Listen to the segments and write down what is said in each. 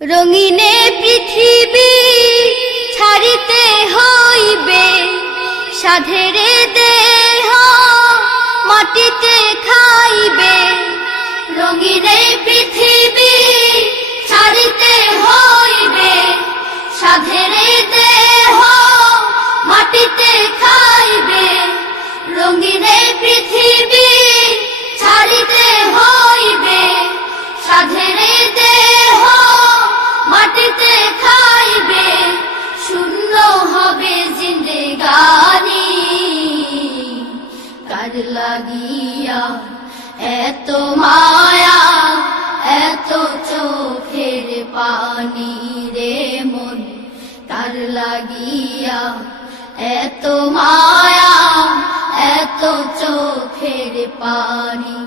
রঙিনে পৃথিবী ছাড়িতে হইবে, সাধেরে দেহ মাটিতে খাইবে। রঙিনে পৃথিবী ছাড়িতে হইবে, সাধেরে দেহ মাটিতে খাইবে। রঙিনে পৃথিবী ছাড়িতে হইবে, সাধেরে দেহ মাটিতে খাইবে। শূন্য হবে জিন্দেগানি, কার লাগিয়া এত মায়া, এত চোখের পানি রে মন। কার লাগিয়া এত মায়া, এত চোখের পানি।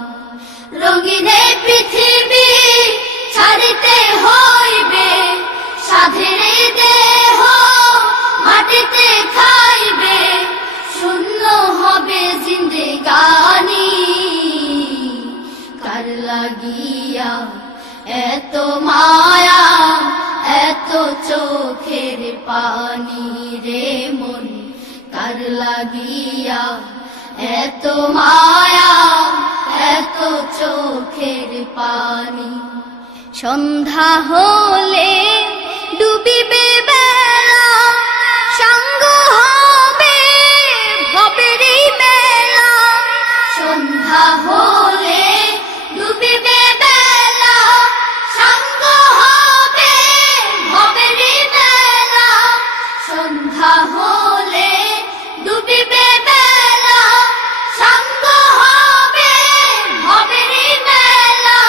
রঙিনে পৃথিবী ছাড়িতে হইবে, সাধেরে দেহ মাটিতে খাইবে। শূন্য হবে জিন্দেগানি, কার লাগিয়া এত মায়া, এত চোখের পানি রে মন। কার লাগিয়া এত মায়া, এত চোখের পানি। সন্ধ্যা হলে ডুবিবে বেলা, সাঙ্গ হবে ভবেরই মেলা। সন্ধ্যা হলে ডুবিবে বেলা, সাঙ্গ হবে ভবেরই মেলা। সন্ধ্যা হলে ডুবিবে বেলা, সাঙ্গ হবে ভবেরই মেলা।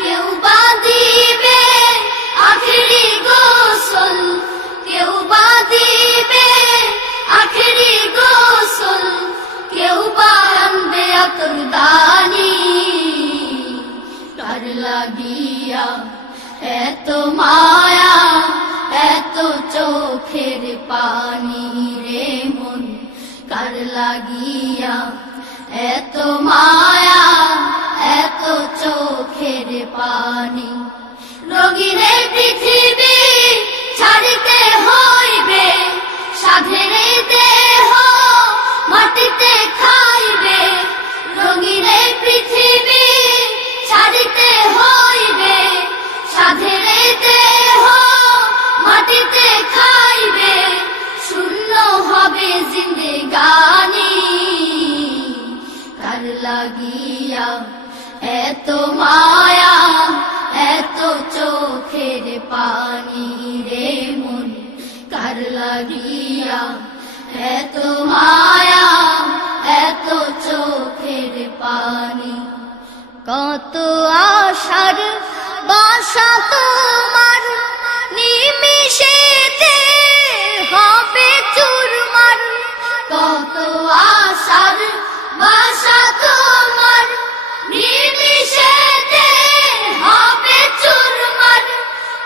কেউ বা দিবে আখেরি গোসল, কেউ বা দিবে আখেরি গোসল। কেউ বা আনবে আতরদানি, কার লাগিয়া এত মায়া, এত চোখের পানি রে মন। কার লাগিয়া এত মায়া, এত চোখের পানি। রঙিনে পৃথিবী ছাড়িতে হইবে, সাধেরে দেহ মাটিতে খাইবে। রঙিনে পৃথিবী ছাড়িতে হইবে, সাধেরে দেহ মাটিতে খাইবে। শূন্য হবে জিন্দেগানি, কার লাগিয়া এত মায়া, এত চোখের পানি রে মন। কার লাগিয়া এত মায়া, এত চোখের পানি। কত আশার বাসা তোমার, নিমিষেতে হবে চুরমার। কত আশার বাসা তোমার, নিমিষেতে হবে চুরমার।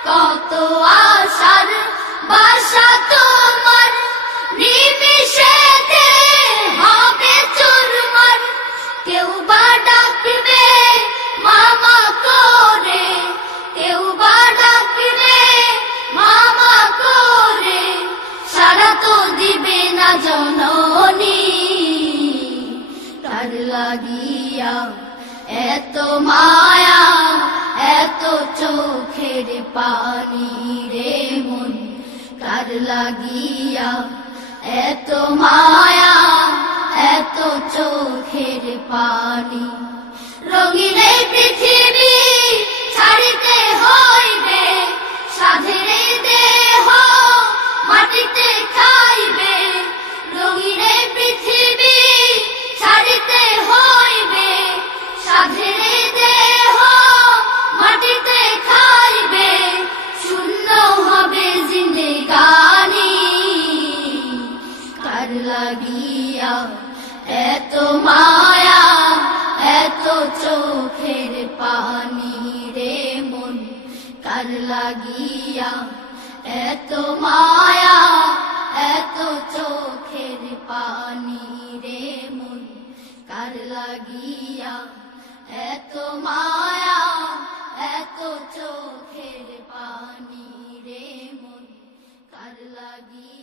কত আশার বাসা তোমার, নিমিষেতে হবে চুরমার। কেউ বা ডাকবে মামা করে, কেউ বা ডাকবে মামা করে। সাড়া তো দিবে না জননী, কার লাগিয়া এত মায়া, এত চোখের পানি রে মন। কার লাগিয়া এত মায়া, এত চোখের পানি। রঙিনে পৃথিবী ছাড়িতে হইবে, সাধেরে দেহ মাটিতে খাইবে। রঙিনে পৃথিবী ছাড়িতে হইবে, সাধেরে দেহ মাটিতে খাইবে। শূন্য হবে জিন্দেগানি, কার লাগিয়া এত মায়া, এত চোখের পানি রে মন। কার লাগিয়া এত মায়া, এত চোখের পানি রে মন। কার লাগিয়া এত মায়া, এত চোখের পানি রে মন কার লাগি